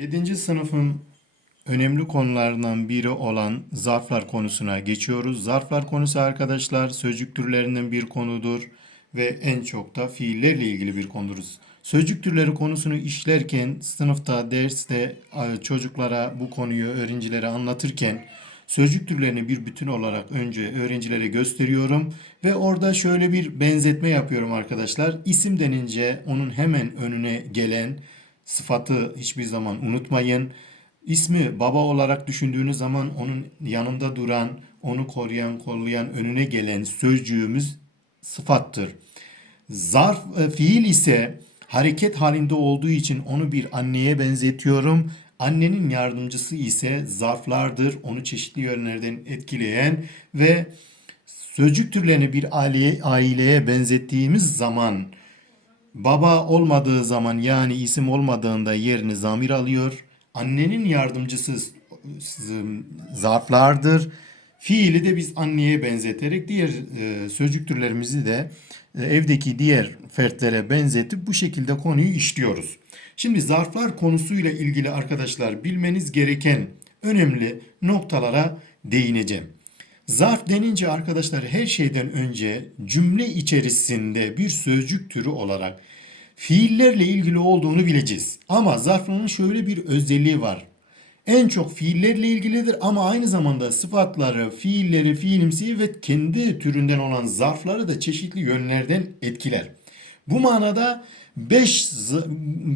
7. sınıfın önemli konularından biri olan zarflar konusuna geçiyoruz. Zarflar konusu arkadaşlar sözcük türlerinden bir konudur ve en çok da fiillerle ilgili bir konudur. Sözcük türleri konusunu işlerken sınıfta, derste e, çocuklara bu konuyu öğrencilere anlatırken sözcük türlerini bir bütün olarak önce öğrencilere gösteriyorum ve orada şöyle bir benzetme yapıyorum arkadaşlar. İsim denince onun hemen önüne gelen sıfatı hiçbir zaman unutmayın. İsmi baba olarak düşündüğünüz zaman onun yanında duran, onu koruyan, kollayan, önüne gelen sözcüğümüz sıfattır. Zarf e, fiil ise hareket halinde olduğu için onu bir anneye benzetiyorum. Annenin yardımcısı ise zarflardır. Onu çeşitli yönlerden etkileyen ve sözcük türlerini bir aileye, aileye benzettiğimiz zaman Baba olmadığı zaman yani isim olmadığında yerini zamir alıyor. Annenin yardımcısı zarflardır. Fiili de biz anneye benzeterek diğer e, sözcük türlerimizi de e, evdeki diğer fertlere benzetip bu şekilde konuyu işliyoruz. Şimdi zarflar konusuyla ilgili arkadaşlar bilmeniz gereken önemli noktalara değineceğim. Zarf denince arkadaşlar her şeyden önce cümle içerisinde bir sözcük türü olarak fiillerle ilgili olduğunu bileceğiz. Ama zarfların şöyle bir özelliği var. En çok fiillerle ilgilidir ama aynı zamanda sıfatları, fiilleri, fiilimsi ve kendi türünden olan zarfları da çeşitli yönlerden etkiler. Bu manada 5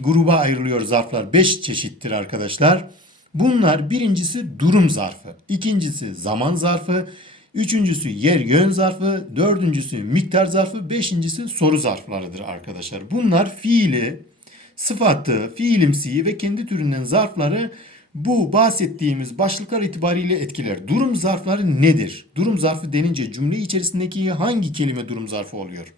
gruba ayrılıyor zarflar. 5 çeşittir arkadaşlar. Bunlar birincisi durum zarfı, ikincisi zaman zarfı, üçüncüsü yer yön zarfı, dördüncüsü miktar zarfı, beşincisi soru zarflarıdır arkadaşlar. Bunlar fiili, sıfatı, fiilimsiyi ve kendi türünden zarfları bu bahsettiğimiz başlıklar itibariyle etkiler. Durum zarfları nedir? Durum zarfı denince cümle içerisindeki hangi kelime durum zarfı oluyor?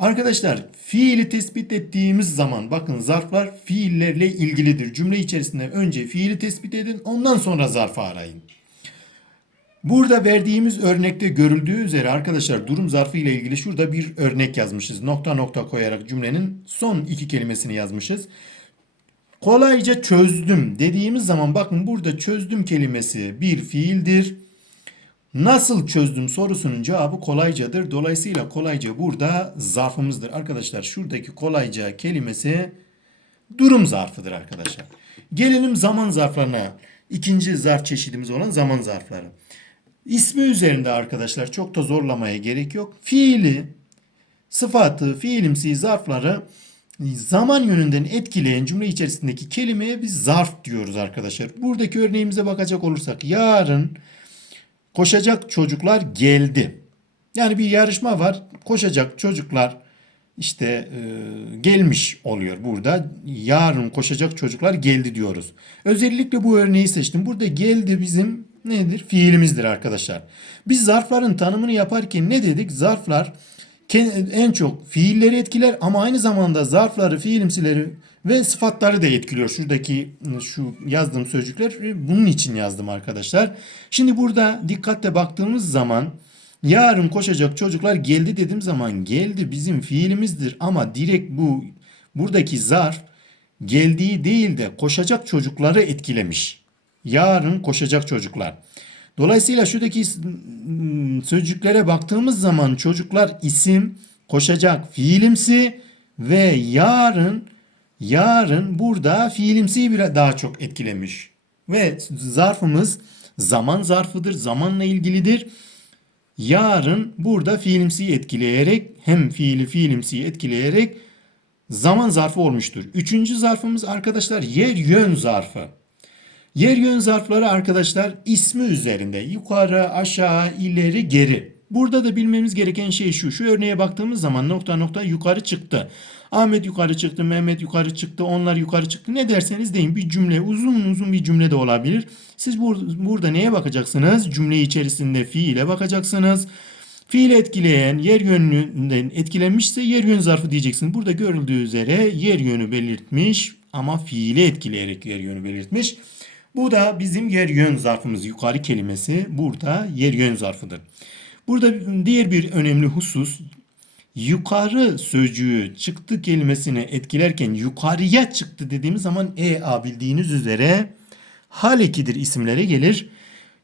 Arkadaşlar fiili tespit ettiğimiz zaman bakın zarflar fiillerle ilgilidir. Cümle içerisinde önce fiili tespit edin ondan sonra zarfı arayın. Burada verdiğimiz örnekte görüldüğü üzere arkadaşlar durum zarfı ile ilgili şurada bir örnek yazmışız. Nokta nokta koyarak cümlenin son iki kelimesini yazmışız. Kolayca çözdüm dediğimiz zaman bakın burada çözdüm kelimesi bir fiildir. Nasıl çözdüm sorusunun cevabı kolaycadır. Dolayısıyla kolayca burada zarfımızdır. Arkadaşlar şuradaki kolayca kelimesi durum zarfıdır arkadaşlar. Gelelim zaman zarflarına. İkinci zarf çeşidimiz olan zaman zarfları. İsmi üzerinde arkadaşlar çok da zorlamaya gerek yok. Fiili, sıfatı, fiilimsi zarfları zaman yönünden etkileyen cümle içerisindeki kelimeye biz zarf diyoruz arkadaşlar. Buradaki örneğimize bakacak olursak yarın koşacak çocuklar geldi. Yani bir yarışma var. Koşacak çocuklar işte e, gelmiş oluyor burada. Yarın koşacak çocuklar geldi diyoruz. Özellikle bu örneği seçtim. Burada geldi bizim nedir? Fiilimizdir arkadaşlar. Biz zarfların tanımını yaparken ne dedik? Zarflar en çok fiilleri etkiler ama aynı zamanda zarfları, fiilimsileri ve sıfatları da etkiliyor. Şuradaki şu yazdığım sözcükler bunun için yazdım arkadaşlar. Şimdi burada dikkatle baktığımız zaman yarın koşacak çocuklar geldi dediğim zaman geldi bizim fiilimizdir ama direkt bu buradaki zarf geldiği değil de koşacak çocukları etkilemiş. Yarın koşacak çocuklar. Dolayısıyla şuradaki sözcüklere baktığımız zaman çocuklar isim, koşacak fiilimsi ve yarın yarın burada fiilimsi bir daha çok etkilemiş. Ve zarfımız zaman zarfıdır, zamanla ilgilidir. Yarın burada fiilimsi etkileyerek hem fiili fiilimsi etkileyerek zaman zarfı olmuştur. Üçüncü zarfımız arkadaşlar yer yön zarfı. Yer yön zarfları arkadaşlar ismi üzerinde yukarı, aşağı, ileri, geri. Burada da bilmemiz gereken şey şu. Şu örneğe baktığımız zaman nokta nokta yukarı çıktı. Ahmet yukarı çıktı, Mehmet yukarı çıktı, onlar yukarı çıktı. Ne derseniz deyin bir cümle uzun uzun bir cümle de olabilir. Siz bur burada neye bakacaksınız? Cümle içerisinde fiile bakacaksınız. Fiil etkileyen yer yönünden etkilenmişse yer yön zarfı diyeceksiniz. Burada görüldüğü üzere yer yönü belirtmiş ama fiili etkileyerek yer yönü belirtmiş. Bu da bizim yer yön zarfımız. Yukarı kelimesi burada yer yön zarfıdır. Burada diğer bir önemli husus yukarı sözcüğü çıktı kelimesini etkilerken yukarıya çıktı dediğimiz zaman EA bildiğiniz üzere hal ekidir isimlere gelir.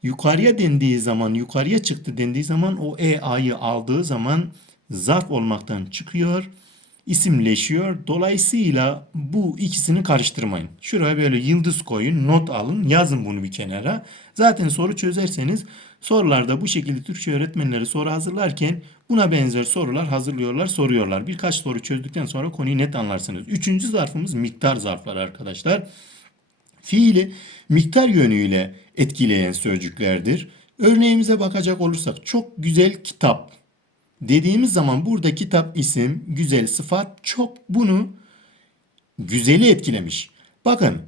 Yukarıya dendiği zaman, yukarıya çıktı dendiği zaman o EA'yı aldığı zaman zarf olmaktan çıkıyor, isimleşiyor. Dolayısıyla bu ikisini karıştırmayın. Şuraya böyle yıldız koyun, not alın, yazın bunu bir kenara. Zaten soru çözerseniz sorularda bu şekilde Türkçe öğretmenleri soru hazırlarken buna benzer sorular hazırlıyorlar, soruyorlar. Birkaç soru çözdükten sonra konuyu net anlarsınız. Üçüncü zarfımız miktar zarfları arkadaşlar fiili miktar yönüyle etkileyen sözcüklerdir. Örneğimize bakacak olursak çok güzel kitap dediğimiz zaman burada kitap isim, güzel sıfat çok bunu güzeli etkilemiş. Bakın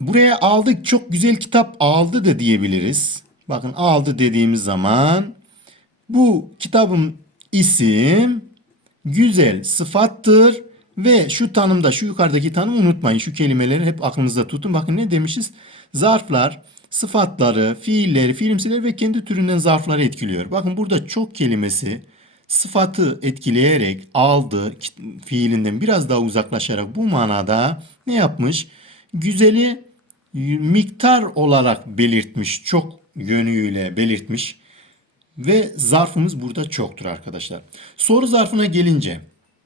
buraya aldık çok güzel kitap aldı da diyebiliriz. Bakın aldı dediğimiz zaman bu kitabın isim güzel sıfattır ve şu tanımda şu yukarıdaki tanımı unutmayın. Şu kelimeleri hep aklınızda tutun. Bakın ne demişiz? Zarflar sıfatları, fiilleri, fiilimsileri ve kendi türünden zarfları etkiliyor. Bakın burada çok kelimesi sıfatı etkileyerek aldı fiilinden biraz daha uzaklaşarak bu manada ne yapmış? Güzeli miktar olarak belirtmiş, çok yönüyle belirtmiş ve zarfımız burada çoktur arkadaşlar. Soru zarfına gelince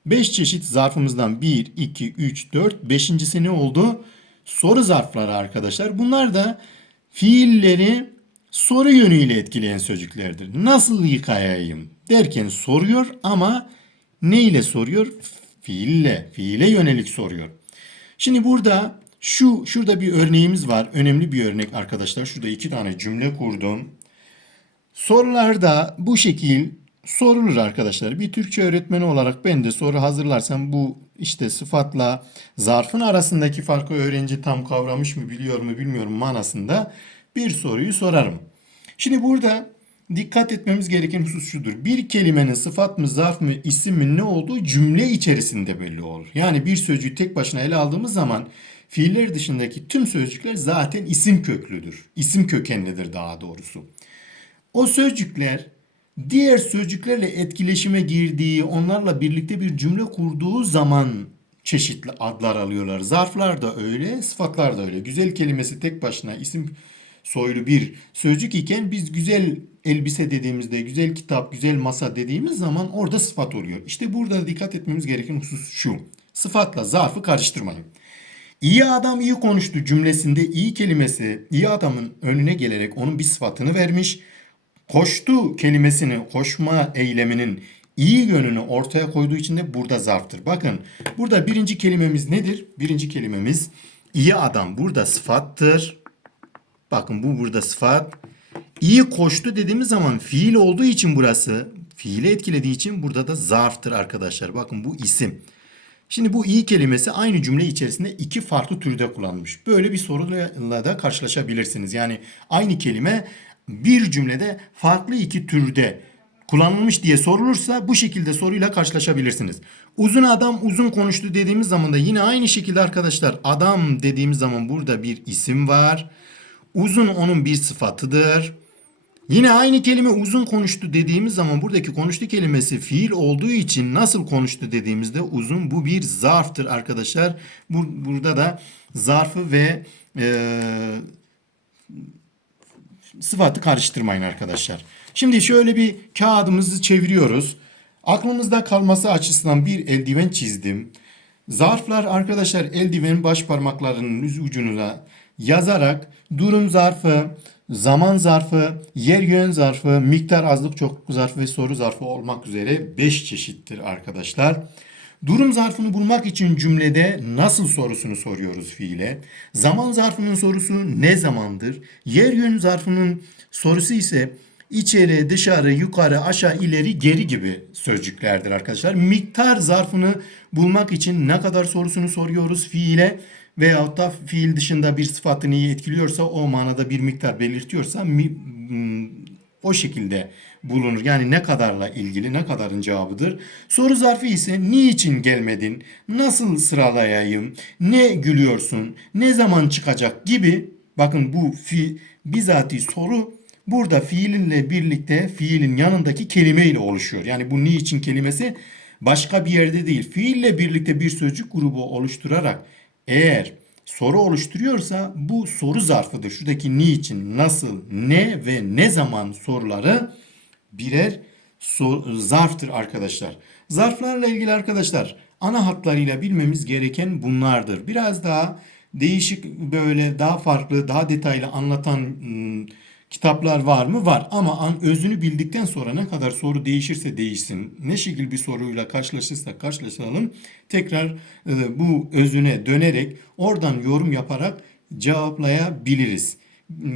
5 çeşit zarfımızdan 1, 2, 3, 4, 5.si ne oldu? Soru zarfları arkadaşlar. Bunlar da fiilleri soru yönüyle etkileyen sözcüklerdir. Nasıl yıkayayım derken soruyor ama ne ile soruyor? Fiille, fiile yönelik soruyor. Şimdi burada şu şurada bir örneğimiz var. Önemli bir örnek arkadaşlar. Şurada iki tane cümle kurdum. Sorularda bu şekil sorulur arkadaşlar. Bir Türkçe öğretmeni olarak ben de soru hazırlarsam bu işte sıfatla zarfın arasındaki farkı öğrenci tam kavramış mı biliyor mu bilmiyorum manasında bir soruyu sorarım. Şimdi burada dikkat etmemiz gereken husus şudur. Bir kelimenin sıfat mı, zarf mı, isim mi ne olduğu cümle içerisinde belli olur. Yani bir sözcüğü tek başına ele aldığımız zaman fiiller dışındaki tüm sözcükler zaten isim köklüdür. İsim kökenlidir daha doğrusu. O sözcükler diğer sözcüklerle etkileşime girdiği, onlarla birlikte bir cümle kurduğu zaman çeşitli adlar alıyorlar. Zarflar da öyle, sıfatlar da öyle. Güzel kelimesi tek başına isim soylu bir sözcük iken biz güzel elbise dediğimizde, güzel kitap, güzel masa dediğimiz zaman orada sıfat oluyor. İşte burada dikkat etmemiz gereken husus şu. Sıfatla zarfı karıştırmayın. İyi adam iyi konuştu cümlesinde iyi kelimesi iyi adamın önüne gelerek onun bir sıfatını vermiş. Koştu kelimesini, koşma eyleminin iyi yönünü ortaya koyduğu için de burada zarftır. Bakın burada birinci kelimemiz nedir? Birinci kelimemiz iyi adam burada sıfattır. Bakın bu burada sıfat. İyi koştu dediğimiz zaman fiil olduğu için burası fiili etkilediği için burada da zarftır arkadaşlar. Bakın bu isim. Şimdi bu iyi kelimesi aynı cümle içerisinde iki farklı türde kullanılmış. Böyle bir soruyla da karşılaşabilirsiniz. Yani aynı kelime bir cümlede farklı iki türde kullanılmış diye sorulursa bu şekilde soruyla karşılaşabilirsiniz. Uzun adam uzun konuştu dediğimiz zaman da yine aynı şekilde arkadaşlar adam dediğimiz zaman burada bir isim var. Uzun onun bir sıfatıdır. Yine aynı kelime uzun konuştu dediğimiz zaman buradaki konuştu kelimesi fiil olduğu için nasıl konuştu dediğimizde uzun bu bir zarftır arkadaşlar. Bur burada da zarfı ve e, sıfatı karıştırmayın arkadaşlar. Şimdi şöyle bir kağıdımızı çeviriyoruz. Aklınızda kalması açısından bir eldiven çizdim. Zarflar arkadaşlar eldivenin baş parmaklarının ucuna yazarak durum zarfı, zaman zarfı, yer yön zarfı, miktar azlık çokluk zarfı ve soru zarfı olmak üzere 5 çeşittir arkadaşlar. Durum zarfını bulmak için cümlede nasıl sorusunu soruyoruz fiile. Zaman zarfının sorusu ne zamandır? Yer yön zarfının sorusu ise içeri, dışarı, yukarı, aşağı, ileri, geri gibi sözcüklerdir arkadaşlar. Miktar zarfını bulmak için ne kadar sorusunu soruyoruz fiile veyahut da fiil dışında bir sıfatını iyi etkiliyorsa o manada bir miktar belirtiyorsa mi, o şekilde bulunur. Yani ne kadarla ilgili, ne kadarın cevabıdır. Soru zarfı ise niçin gelmedin, nasıl sıralayayım, ne gülüyorsun, ne zaman çıkacak gibi bakın bu fi bizatihi soru Burada fiilinle birlikte fiilin yanındaki kelime ile oluşuyor. Yani bu niçin kelimesi başka bir yerde değil. Fiille birlikte bir sözcük grubu oluşturarak eğer soru oluşturuyorsa bu soru zarfıdır. Şuradaki niçin, nasıl, ne ve ne zaman soruları birer zarftır arkadaşlar. Zarflarla ilgili arkadaşlar ana hatlarıyla bilmemiz gereken bunlardır. Biraz daha değişik böyle daha farklı, daha detaylı anlatan ım, kitaplar var mı? Var ama an özünü bildikten sonra ne kadar soru değişirse değişsin, ne şekil bir soruyla karşılaşırsak karşılaşalım, tekrar e, bu özüne dönerek oradan yorum yaparak cevaplayabiliriz.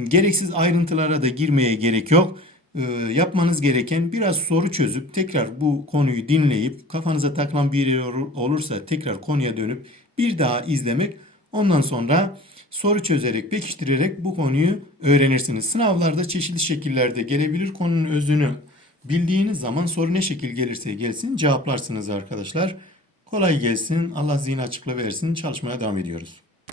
Gereksiz ayrıntılara da girmeye gerek yok. Ee, yapmanız gereken biraz soru çözüp tekrar bu konuyu dinleyip kafanıza takılan bir yer olur- olursa tekrar konuya dönüp bir daha izlemek. Ondan sonra soru çözerek, pekiştirerek bu konuyu öğrenirsiniz. Sınavlarda çeşitli şekillerde gelebilir. Konunun özünü bildiğiniz zaman soru ne şekil gelirse gelsin cevaplarsınız arkadaşlar. Kolay gelsin. Allah zihin açıkla versin. Çalışmaya devam ediyoruz.